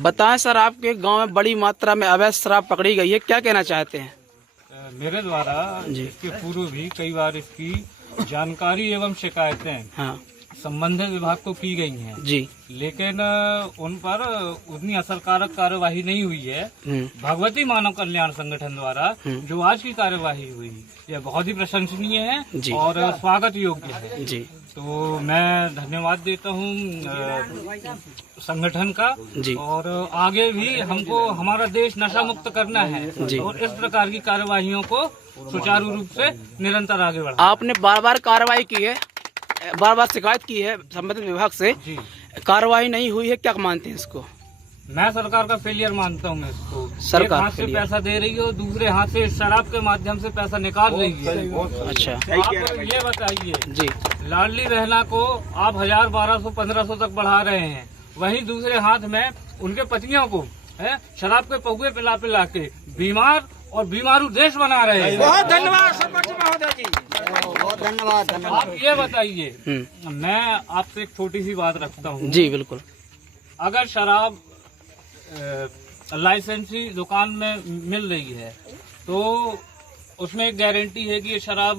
बताएं सर, आपके गांव में बड़ी मात्रा में अवैध शराब पकड़ी गई है, क्या कहना चाहते हैं? मेरे द्वारा इसके पूर्व भी कई बार इसकी जानकारी एवं शिकायतें हाँ संबंधित विभाग को की गई हैं जी। लेकिन उन पर उतनी असरकारक कार्यवाही नहीं हुई है। भगवती मानव कल्याण संगठन द्वारा जो आज की कार्यवाही हुई यह बहुत ही प्रशंसनीय है और स्वागत योग्य है जी। तो मैं धन्यवाद देता हूँ संगठन का जी। और आगे भी हमको हमारा देश नशा मुक्त करना है और इस प्रकार की कार्यवाहियों को सुचारू रूप से निरंतर आगे बढ़ा। आपने बार बार कार्रवाई की है, बार बार शिकायत की है संबंधित विभाग से, कार्रवाई नहीं हुई है, क्या मानते हैं इसको? मैं सरकार का फेलियर मानता हूँ। मैं इसको सरकार एक हाथ से पैसा दे रही है और दूसरे हाथ से शराब के माध्यम से पैसा निकाल रही है। अच्छा, आप ये बताइए जी, लाडली बहना को आप 1000, 1200, 1500 तक बढ़ा रहे हैं, वहीं दूसरे हाथ में उनके पतियों को शराब के पहुए पिला पिला के बीमार और बीमारू देश बना रहे हैं। बहुत धन्यवाद सरपंच महोदय जी, बहुत धन्यवाद। आप ये बताइए, मैं आपसे एक छोटी सी बात रखता हूँ। जी बिल्कुल। अगर शराब लाइसेंसी दुकान में मिल रही है तो उसमें एक गारंटी है कि ये शराब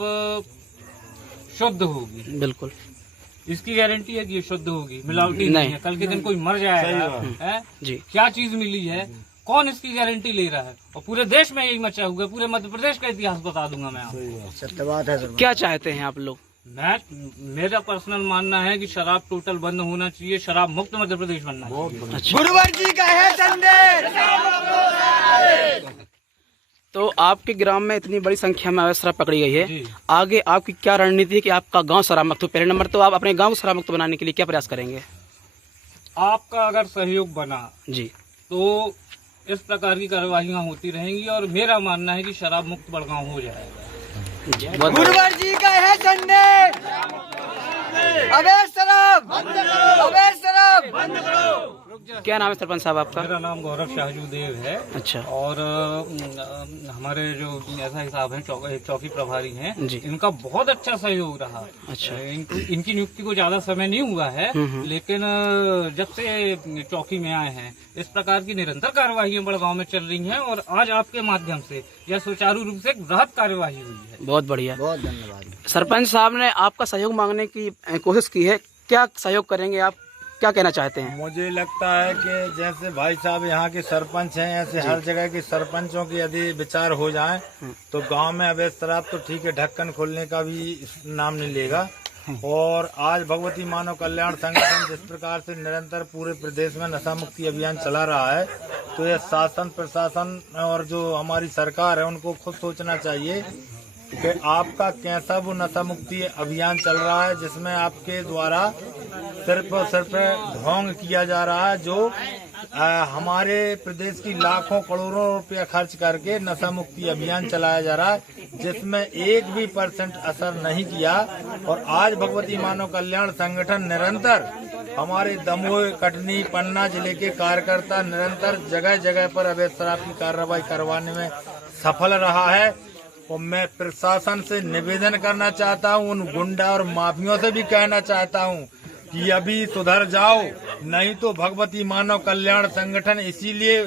शुद्ध होगी। बिल्कुल, इसकी गारंटी है कि ये शुद्ध होगी, मिलावटी नहीं है। कल के दिन कोई मर जाएगा जी। क्या चीज मिली है, कौन इसकी गारंटी ले रहा है? और पूरे देश में यही मचा हुआ है, पूरे मध्य प्रदेश का इतिहास बता दूंगा मैं आपको। सत्य बात है सर। क्या चाहते हैं आप लोग? मेरा पर्सनल मानना है कि शराब टोटल बंद होना चाहिए, शराब मुक्त मध्य प्रदेश बनना चाहिए। अच्छा। गुरुवर जी का है संदेश। तो आपके ग्राम में इतनी बड़ी संख्या में अवैध शराब पकड़ी गई है, आगे आपकी क्या रणनीति है कि आपका गांव शराब मुक्त हो? पहले नंबर तो आप अपने गांव को शराब मुक्त बनाने के लिए क्या प्रयास करेंगे? आपका अगर सहयोग बना जी तो इस प्रकार की कार्यवाहियां होती रहेंगी और मेरा मानना है कि शराब मुक्त बड़गांव हो जाएगा। गुरुवर जी का है संदेश। अवैध शराब बंद करो, अवैध शराब बंद करो। क्या नाम है सरपंच साहब आपका? मेरा नाम गौरव शाहजू देव है। अच्छा। और हमारे जो एसआई साहब हैं, चौकी प्रभारी हैं, इनका बहुत अच्छा सहयोग रहा। अच्छा। इनकी नियुक्ति को ज्यादा समय नहीं हुआ है, लेकिन जब से चौकी में आए हैं इस प्रकार की निरंतर कार्यवाही बड़गांव में चल रही हैं और आज आपके माध्यम से यह सुचारू रूप से एक वृहद कार्यवाही हुई है। बहुत बढ़िया, बहुत धन्यवाद। सरपंच साहब ने आपका सहयोग मांगने की कोशिश की है, क्या सहयोग करेंगे आप, क्या कहना चाहते हैं? मुझे लगता है कि जैसे भाई साहब यहाँ के सरपंच हैं, ऐसे हर जगह के सरपंचों की यदि विचार हो जाए तो गांव में अवैध शराब तो ठीक है, ढक्कन खोलने का भी नाम नहीं लेगा। और आज भगवती मानव कल्याण संगठन जिस प्रकार से निरंतर पूरे प्रदेश में नशा मुक्ति अभियान चला रहा है, तो यह शासन प्रशासन और जो हमारी सरकार है उनको खुद सोचना चाहिए कि आपका कैसा वो नशा मुक्ति अभियान चल रहा है जिसमें आपके द्वारा सिर्फ और सिर्फ ढोंग किया जा रहा है, जो हमारे प्रदेश की लाखों करोड़ों रुपया खर्च करके नशा मुक्ति अभियान चलाया जा रहा है, जिसमें 1% असर नहीं किया। और आज भगवती मानव कल्याण संगठन निरंतर हमारे दमोह, कटनी, पन्ना जिले के कार्यकर्ता निरंतर जगह जगह पर अवैध शराब की कार्रवाई करवाने में सफल रहा है। और मैं प्रशासन से निवेदन करना चाहता हूँ, उन गुंडा और माफियों से भी कहना चाहता हूँ कि अभी सुधर जाओ, नहीं तो भगवती मानव कल्याण संगठन इसीलिए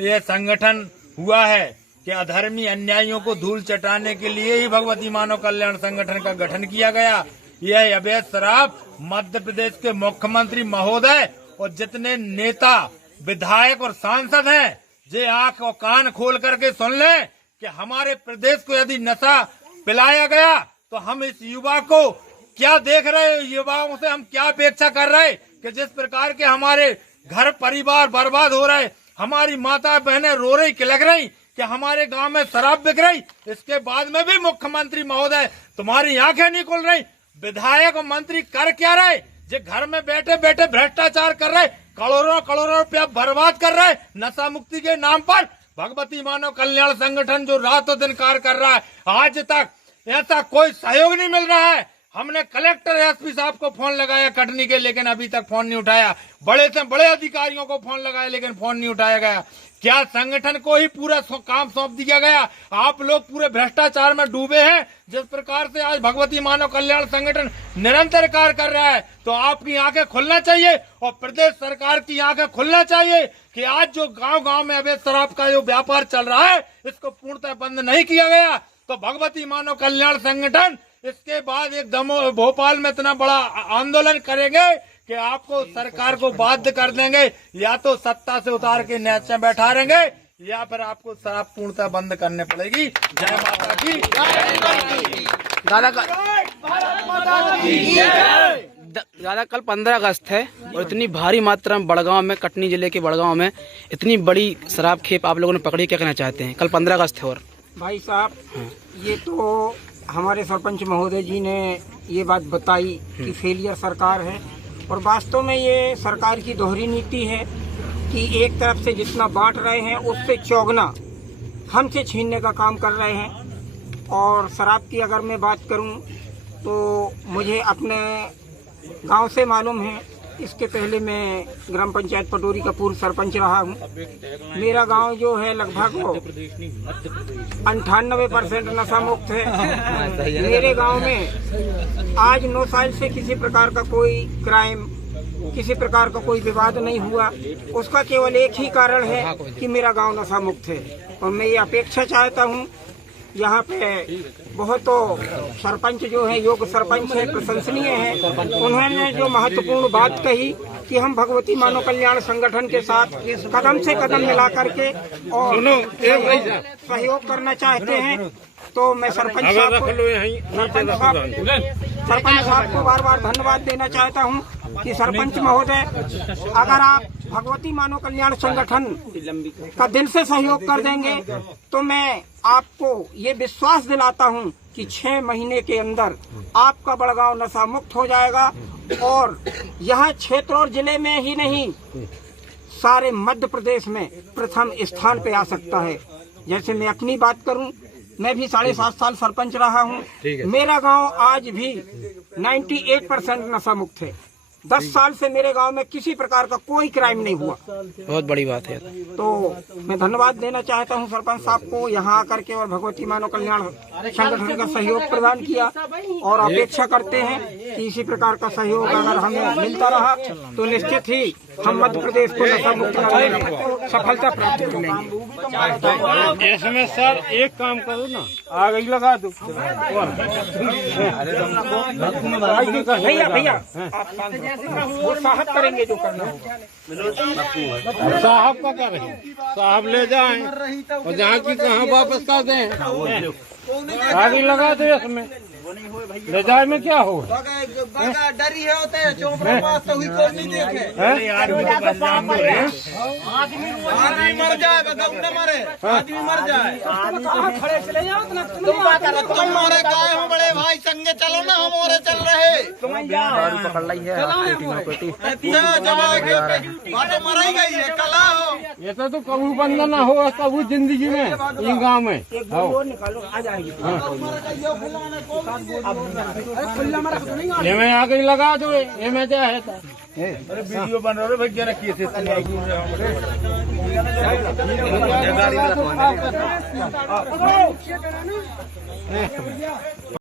यह संगठन हुआ है कि अधर्मी अन्यायियों को धूल चटाने के लिए ही भगवती मानव कल्याण संगठन का गठन किया गया। यह अवैध शराब मध्य प्रदेश के मुख्यमंत्री महोदय और जितने नेता, विधायक और सांसद हैं, जे आंख और कान खोल करके सुन लें कि हमारे प्रदेश को यदि नशा पिलाया गया तो हम इस युवा को क्या देख रहे, युवाओं से हम क्या अपेक्षा कर रहे कि जिस प्रकार के हमारे घर परिवार बर्बाद हो रहे, हमारी माता बहनें रो रही, किलक रही कि हमारे गांव में शराब बिक रही, इसके बाद में भी मुख्यमंत्री महोदय तुम्हारी आंखें नहीं खुल रही। विधायक और मंत्री कर क्या रहे, जो घर में बैठे बैठे भ्रष्टाचार कर रहे, करोड़ों करोड़ों रुपया बर्बाद कर रहे नशा मुक्ति के नाम पर। भगवती मानव कल्याण संगठन जो रातों दिन कार्य कर रहा है, आज तक ऐसा कोई सहयोग नहीं मिल रहा है। हमने कलेक्टर एसपी साहब को फोन लगाया कटनी के, लेकिन अभी तक फोन नहीं उठाया। बड़े से बड़े अधिकारियों को फोन लगाया, लेकिन फोन नहीं उठाया गया। क्या संगठन को ही पूरा काम सौंप दिया गया? आप लोग पूरे भ्रष्टाचार में डूबे हैं। जिस प्रकार से आज भगवती मानव कल्याण संगठन निरंतर कार्य कर रहा है, तो आपकी आंखें खुलना चाहिए और प्रदेश सरकार की आंखें खुलना चाहिए कि आज जो गांव-गांव में अवैध शराब का जो व्यापार चल रहा है, इसको पूर्णतः बंद नहीं किया गया। तो भगवती मानव कल्याण संगठन इसके बाद एक भोपाल में इतना बड़ा आंदोलन करेंगे कि आपको सरकार को बाध्य कर देंगे, या तो सत्ता से उतार के नीचे बैठा रहेंगे, या फिर आपको शराब पूर्णतः बंद करने पड़ेगी। जय माता की। दादा कल 15 अगस्त है और इतनी भारी मात्रा में बड़गांव में, कटनी जिले के बड़गांव में इतनी बड़ी शराब खेप आप लोगों ने पकड़ी, क्या कहना चाहते हैं? कल 15 अगस्त है और भाई साहब, ये तो हमारे सरपंच महोदय जी ने ये बात बताई कि फेलियर सरकार है, और वास्तव में ये सरकार की दोहरी नीति है कि एक तरफ से जितना बांट रहे हैं उससे चौगुना हमसे छीनने का काम कर रहे हैं। और शराब की अगर मैं बात करूं तो मुझे अपने गांव से मालूम है। इसके पहले मैं ग्राम पंचायत पटोरी का पूर्व सरपंच रहा हूँ। मेरा गांव जो है लगभग 98% नशा मुक्त है। मेरे गांव में आज 9 साल से किसी प्रकार का कोई क्राइम, किसी प्रकार का कोई विवाद नहीं हुआ। उसका केवल एक ही कारण है कि मेरा गांव नशा मुक्त है। और मैं ये अपेक्षा चाहता हूँ, यहाँ पे बहुत तो सरपंच जो है योग्य सरपंच है, प्रशंसनीय है। उन्होंने जो महत्वपूर्ण बात कही कि हम भगवती मानव कल्याण संगठन के साथ कदम से कदम मिला करके और सहयोग करना चाहते हैं, तो मैं सरपंच साहब को बार बार धन्यवाद देना चाहता हूं कि सरपंच महोदय, अगर आप भगवती मानव कल्याण संगठन का दिल से सहयोग कर देंगे तो मैं आपको ये विश्वास दिलाता हूं कि 6 महीने के अंदर आपका बड़गांव नशा मुक्त हो जाएगा। और यह क्षेत्र और जिले में ही नहीं, सारे मध्य प्रदेश में प्रथम स्थान पे आ सकता है। जैसे मैं अपनी बात करूं, मैं भी 7.5 साल सरपंच रहा हूं। मेरा गांव आज भी 98% नशा मुक्त है। 10 साल से मेरे गांव में किसी प्रकार का कोई क्राइम नहीं हुआ। बहुत बड़ी बात है। तो मैं धन्यवाद देना चाहता हूं सरपंच साहब को, यहाँ आकर के और भगवती मानव कल्याण संगठन का सहयोग प्रदान किया, और अपेक्षा करते हैं कि इसी प्रकार का सहयोग अगर हमें मिलता रहा तो निश्चित ही हम मध्य प्रदेश को नशा मुक्त करने में सफलता प्राप्त कर लेंगे। इसमें सर एक काम करो ना, आग ही लगा दो। भैया भैया वो साहब करेंगे जो करना होगा। साहब का क्या रहे, साहब ले जाएं और जहाँ की कहाँ वापस कर दें। आग ही लगा दो इसमें, ले जाए में क्या हो। डरी है होते हैं चौपड़ा पास तो कोई नहीं देखे। आदमी मर जाए, बगल न मरे, आदमी मर जाए। खड़े चले जाओ ना, तुम मारे काय हो बड़े भाई, संगे चलो ना, हम और चल रहे। पकड़ ली है बात मर ही गई है, कला हो। ये तो कभी बंद ना हो कभी जिंदगी में इन गाँव में। निकालो, आ जाएगी। ये में आग ही लगा दो, ये में क्या है। अरे वीडियो बन रहा है भैया, रखिए से